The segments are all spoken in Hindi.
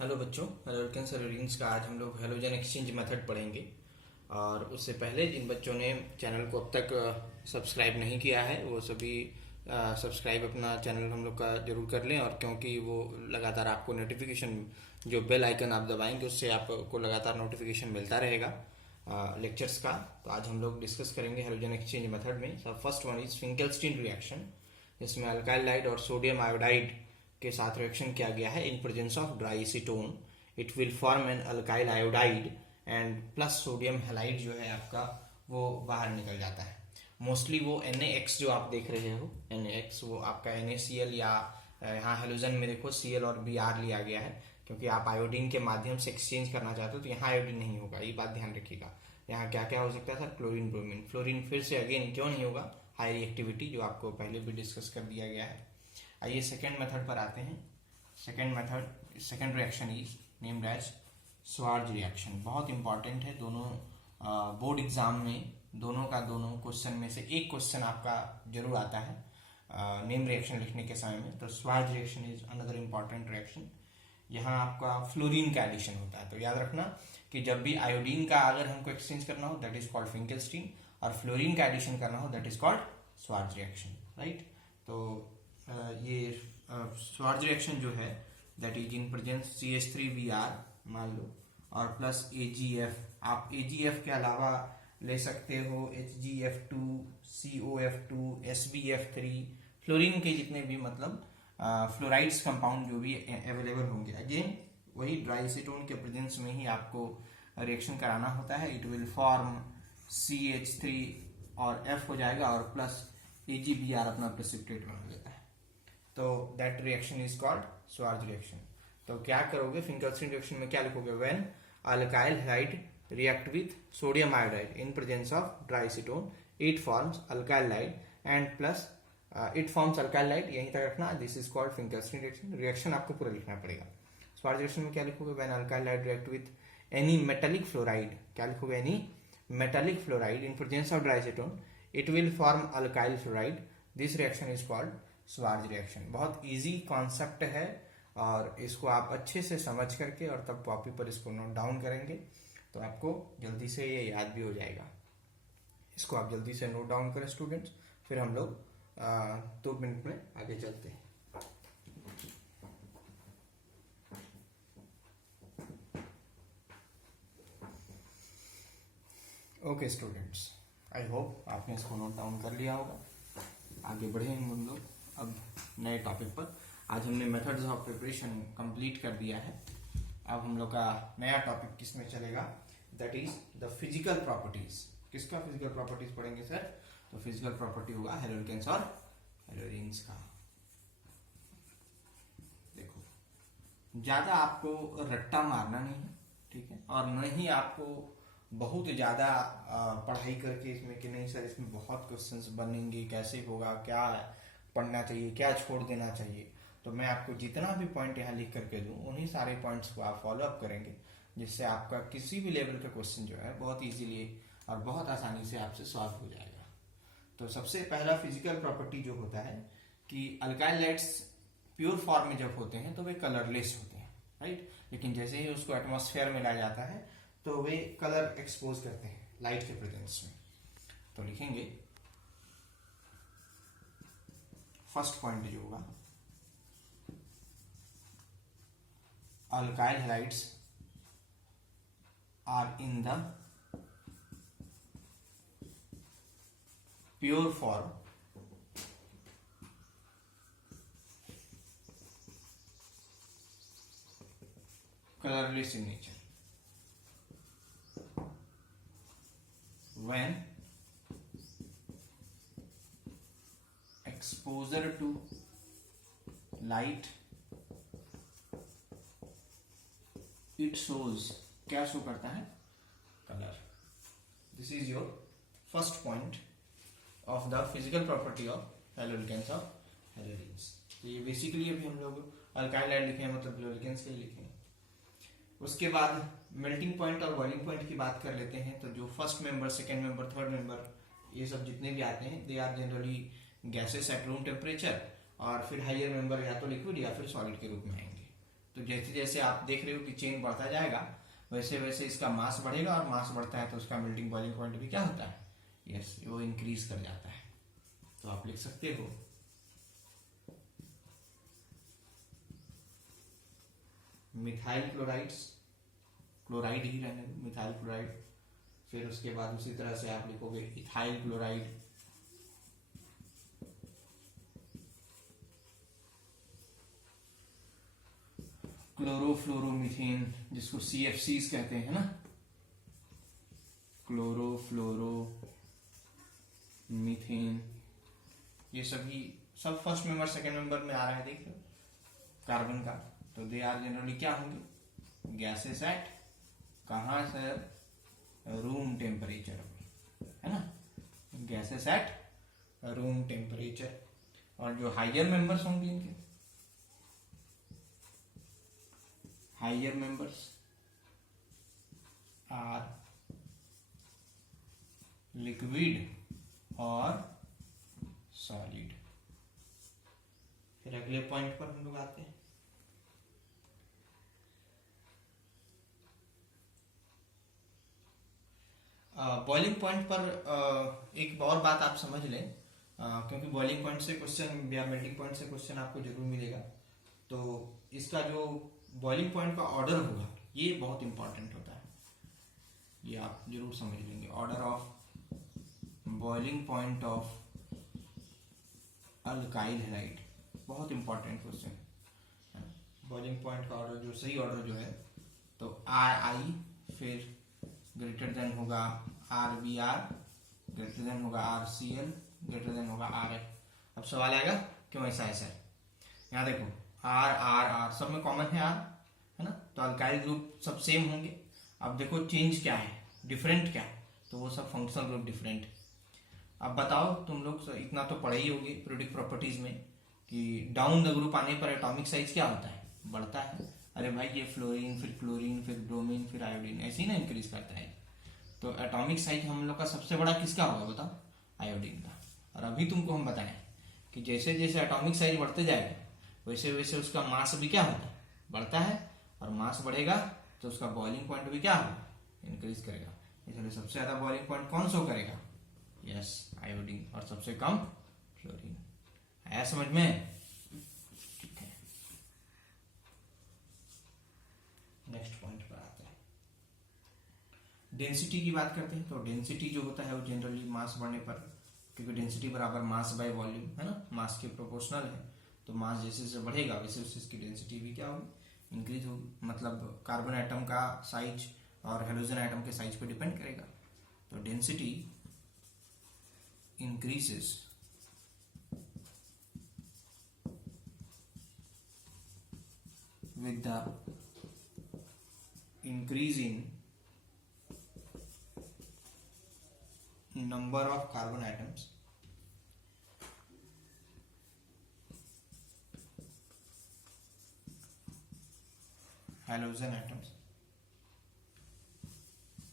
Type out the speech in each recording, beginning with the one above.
हेलो बच्चों, हेलोकेन सलोरिन्स का आज हम लोग हेलोजन एक्सचेंज मेथड पढ़ेंगे। और उससे पहले जिन बच्चों ने चैनल को अब तक सब्सक्राइब नहीं किया है वो सभी सब्सक्राइब अपना चैनल हम लोग का जरूर कर लें। और क्योंकि वो लगातार आपको नोटिफिकेशन, जो बेल आइकन आप दबाएंगे उससे आपको लगातार नोटिफिकेशन मिलता रहेगा लेक्चर्स का। तो आज हम लोग डिस्कस करेंगे हेलोजन एक्सचेंज मेथड में। First one is Finkelstein reaction, जिसमें अल्काइल लाइट और सोडियम आयोडाइड के साथ रिएक्शन किया गया है in presence of dry acetone. It will form an alkyl iodide and plus sodium halide जो है आपका वो बाहर निकल जाता है। मोस्टली वो NaX जो आप देख रहे हो, NaX वो आपका NaCl या यहाँ हेलोजन में देखो Cl और Br लिया गया है, क्योंकि आप आयोडीन के माध्यम से एक्सचेंज करना चाहते हो तो यहाँ आयोडीन नहीं होगा, ये बात ध्यान रखिएगा। यहाँ क्या क्या हो सकता है सर? Chlorine, bromine. फ्लोरीन फिर से अगेन क्यों नहीं होगा? हाई रिएक्टिविटी, जो आपको पहले भी डिस्कस कर दिया गया है। आइए सेकेंड मेथड पर आते हैं। Second reaction is named as Swarts reaction. बहुत इंपॉर्टेंट है, दोनों बोर्ड एग्जाम में दोनों क्वेश्चन में से एक क्वेश्चन आपका जरूर आता है नेम रिएक्शन लिखने के समय में। तो स्वार्ज reaction is another important reaction. यहाँ आपका फ्लोरीन का एडिशन होता है, तो याद रखना कि जब भी आयोडीन का अगर हमको एक्सचेंज करना हो दैट इज कॉल्ड फिंकेल्स्टीन, और फ्लोरीन का एडिशन करना हो that is called Swarts reaction, right. तो ये स्वार्ज रिएक्शन जो है that is in presence CH3Br मान लो और प्लस AgF। आप AgF के अलावा ले सकते हो HgF2, COF2, SbF3, फ्लोरीन के जितने भी मतलब फ्लोराइड्स कंपाउंड जो भी अवेलेबल होंगे। अगेन वही ड्राई एसीटोन के प्रेजेंस में ही आपको रिएक्शन कराना होता है। इट विल फॉर्म CH3 और F हो जाएगा और प्लस AgBr अपना प्रेसिपिटेट बना लेता है। तो that reaction is called Swarts reaction. तो क्या करोगे फिंकेल्स्टीन रिएक्शन में? क्या लिखोगे? When alkyl hide react with sodium iodide in presence of dry acetone, it forms alkyl light and plus it forms alkyl light, यहीं तक रखना। This is called Finkelstein reaction. Reaction आपको पूरा लिखना पड़ेगा। स्वार्ज रिएक्शन में क्या लिखोगे? When alkyl light react with any metallic fluoride, क्या लिखोगे? Any metallic fluoride in presence of dry acetone, it will form alkyl fluoride. This reaction is called Swarts reaction. बहुत इजी कॉन्सेप्ट है और इसको आप अच्छे से समझ करके और तब कॉपी पर इसको नोट डाउन करेंगे तो आपको जल्दी से ये याद भी हो जाएगा। इसको आप जल्दी से नोट डाउन करें स्टूडेंट्स, फिर हम लोग 2 मिनट में आगे चलते हैं। ओके स्टूडेंट्स, आई होप आपने इसको नोट डाउन कर लिया होगा। आगे बढ़े हम लोग अब नए टॉपिक पर। आज हमने मेथड्स ऑफ प्रिपरेशन कंप्लीट कर दिया है। अब हम लोग का नया टॉपिक किसमें चलेगा? That is the physical properties. किसका फिजिकल प्रॉपर्टीज पढ़ेंगे सर? तो फिजिकल प्रॉपर्टी होगा हेलोकेन्स और हेलोरिन्स का। देखो, ज्यादा आपको रट्टा मारना नहीं है, ठीक है, और न ही आपको बहुत ज्यादा पढ़ाई करके इसमें कि नहीं सर इसमें बहुत क्वेश्चंस बनेंगे, कैसे होगा, क्या पढ़ना चाहिए, क्या छोड़ देना चाहिए। तो मैं आपको जितना भी पॉइंट यहाँ लिख करके दूं उन्हीं सारे पॉइंट्स को आप फॉलो अप करेंगे, जिससे आपका किसी भी लेवल का क्वेश्चन जो है बहुत इजीली और बहुत आसानी से आपसे सॉल्व हो जाएगा। तो सबसे पहला फिजिकल प्रॉपर्टी जो होता है कि अल्काइल लाइट्स प्योर फॉर्म में जब होते हैं तो वे कलरलेस होते हैं, राइट। लेकिन जैसे ही उसको एटमॉस्फेयर में लाया जाता है तो वे कलर एक्सपोज करते हैं लाइट के प्रेजेंस में। तो लिखेंगे फर्स्ट पॉइंट जो होगा, alkyl halides are in the pure form colorless in nature when exposure to light it shows, क्या शो करता है? Colour. This is your first point of the physical property of haloalkanes of haloarenes. तो ये बेसिकली अभी हम लोग अल्काइल लाइट लिखे हैं, मतलब हेलोकेन्स के ही लिखे हैं। उसके बाद मेल्टिंग पॉइंट और बॉइलिंग पॉइंट की बात कर लेते हैं। तो जो first member, second member, third member, ये सब जितने भी आते हैं they are generally gases at room temperature, और फिर हाइयर मेंबर या तो लिक्विड या फिर सॉलिड के रूप में आएंगे। तो जैसे जैसे आप देख रहे हो कि चेन बढ़ता जाएगा वैसे वैसे इसका मास बढ़ेगा, और मास बढ़ता है तो उसका मेल्टिंग बॉइलिंग पॉइंट भी क्या होता है, यस, वो इंक्रीज कर जाता है। तो आप लिख सकते हो मिथाइल क्लोराइड्स, क्लोराइड ही रहने दो, मिथाइल क्लोराइड। फिर उसके बाद उसी तरह से आप लिखोगे इथाइल क्लोराइड, क्लोरोफ्लोरोमीथेन जिसको CFCs कहते हैं ना, क्लोरोफ्लोरोमीथेन, ये सभी सब फर्स्ट मेंबर सेकेंड मेंबर में आ रहा है, देख लो कार्बन का। तो दे आर जनरली क्या होंगे, गैसेस एट कहाँ से, रूम टेम्परेचर, है ना, गैसेस एट रूम टेम्परेचर। और जो हाइयर मेंबर्स होंगे इनके, हाइयर मेंबर्स आर लिक्विड और सॉलिड। फिर अगले पॉइंट पर हम लोग आते हैं। बॉइलिंग पॉइंट पर एक और बात आप समझ लें, क्योंकि बॉइलिंग पॉइंट से क्वेश्चन या मेल्टिंग पॉइंट से क्वेश्चन आपको जरूर मिलेगा। तो इसका जो बॉइलिंग पॉइंट का ऑर्डर होगा ये बहुत इंपॉर्टेंट होता है, ये आप जरूर समझ लेंगे। Order of boiling point of alkyl halide, बहुत इंपॉर्टेंट क्वेश्चन है। बॉइलिंग पॉइंट का ऑर्डर जो सही ऑर्डर जो है, तो RI, फिर ग्रेटर देन होगा RBr, ग्रेटर देन होगा RCl, ग्रेटर देन होगा RF। अब सवाल आएगा क्यों ऐसा ऐसा है। यहाँ देखो R सब में कॉमन है R, है ना, तो अल्काइल ग्रुप सब सेम होंगे। अब देखो चेंज क्या है, डिफरेंट क्या है, तो वो सब फंक्शनल ग्रुप डिफरेंट। अब बताओ, तुम लोग इतना तो पढ़े ही होगे पीरियोडिक प्रॉपर्टीज में कि डाउन द ग्रुप आने पर एटॉमिक साइज क्या होता है, बढ़ता है। अरे भाई ये फ्लोरीन, फिर क्लोरीन, फिर ब्रोमीन, फिर आयोडीन, ऐसे ही ना इंक्रीज करता है। तो एटॉमिक साइज हम लोग का सबसे बड़ा किसका होगा बताओ, आयोडीन का। और अभी तुमको हम बताएं कि जैसे जैसे एटॉमिक साइज बढ़ते जाएगा वैसे वैसे उसका मास भी क्या होता है, बढ़ता है। और मास बढ़ेगा तो उसका बॉइलिंग पॉइंट भी क्या होगा, इंक्रीज करेगा। इसलिए सबसे ज्यादा बॉइलिंग पॉइंट कौन सा करेगा, यस, आयोडीन, और सबसे कम फ्लोरीन। आया समझ में, ठीक है। नेक्स्ट पॉइंट पर आते हैं, डेंसिटी की बात करते हैं। तो डेंसिटी जो होता है वो जनरली मास बढ़ने पर, क्योंकि डेंसिटी बराबर मास बाय वॉल्यूम है ना, मास के प्रोपोर्शनल है। तो मास जैसे जैसे बढ़ेगा वैसे वैसे इसकी डेंसिटी भी क्या होगी, इंक्रीज होगी। मतलब कार्बन आइटम का साइज और हेलोजन आइटम के साइज पर डिपेंड करेगा। तो density increases with the increase in number of carbon atoms halogen atoms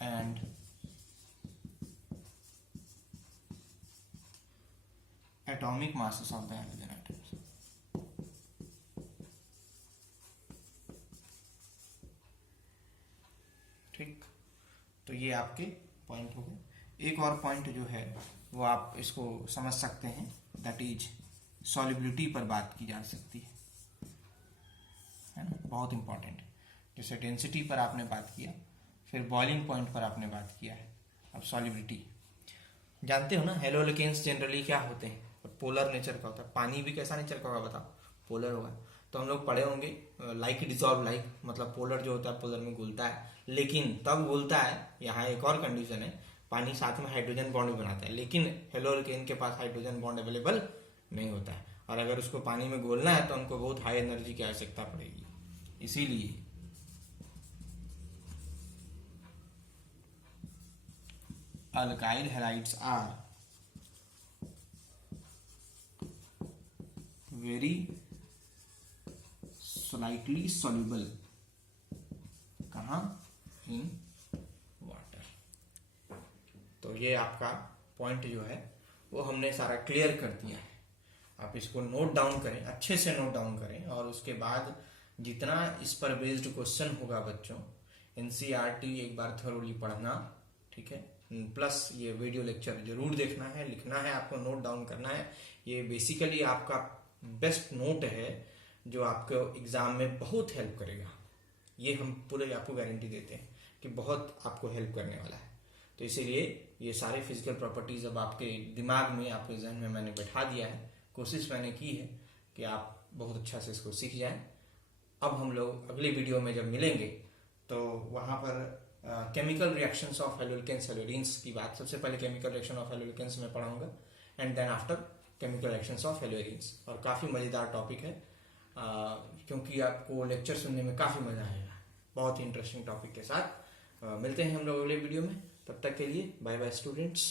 and atomic masses of the halogen atoms। ठीक, तो ये आपके पॉइंट हो गए। एक और पॉइंट जो है वो आप इसको समझ सकते हैं, दैट इज सॉल्युबिलिटी पर बात की जा सकती है ना, बहुत इंपॉर्टेंट। जैसे डेंसिटी पर आपने बात किया, फिर बॉइलिंग पॉइंट पर आपने बात किया है, अब सॉल्युबिलिटी। जानते हो ना हेलोल्केन्स जनरली क्या होते हैं, पोलर नेचर का होता है। पानी भी कैसा नेचर का होगा बताओ, पोलर होगा। तो हम लोग पढ़े होंगे लाइक डिजॉल्व लाइक, मतलब पोलर जो होता है पोलर में घुलता है, लेकिन तब घुलता है, यहाँ एक और कंडीशन है, पानी साथ में हाइड्रोजन बॉन्ड भी बनाता है, लेकिन हेलोल्केन के पास हाइड्रोजन बॉन्ड अवेलेबल नहीं होता है। और अगर उसको पानी में घोलना है तो उनको बहुत हाई एनर्जी की आवश्यकता पड़ेगी। इसीलिए alkyl halides are very slightly soluble, कहाँ, इन वाटर। तो ये आपका पॉइंट जो है वो हमने सारा क्लियर कर दिया है। आप इसको नोट डाउन करें, अच्छे से नोट डाउन करें, और उसके बाद जितना इस पर बेस्ड क्वेश्चन होगा बच्चों, एनसीईआरटी एक बार थोरोली पढ़ना, ठीक है। प्लस ये वीडियो लेक्चर जरूर देखना है, लिखना है, आपको नोट डाउन करना है। ये बेसिकली आपका बेस्ट नोट है जो आपको एग्जाम में बहुत हेल्प करेगा। ये हम पूरे आपको गारंटी देते हैं कि बहुत आपको हेल्प करने वाला है। तो इसीलिए ये सारे फिजिकल प्रॉपर्टीज अब आपके दिमाग में, आपके जहन में मैंने बैठा दिया है। कोशिश मैंने की है कि आप बहुत अच्छा से इसको सीख जाएं। अब हम लोग अगली वीडियो में जब मिलेंगे तो वहाँ पर केमिकल रिएक्शंस ऑफ एल्यूल्केन्स एल्यूरिन्स की बात, सबसे पहले केमिकल रिएक्शन ऑफ एल्यूल्केन्स में पढ़ाऊंगा and then after chemical reactions of haloarenes. और काफ़ी मज़ेदार टॉपिक है, क्योंकि आपको लेक्चर सुनने में काफ़ी मज़ा आएगा। बहुत ही इंटरेस्टिंग टॉपिक के साथ मिलते हैं हम लोग अगले वीडियो में। तब तक के लिए बाय बाय स्टूडेंट्स।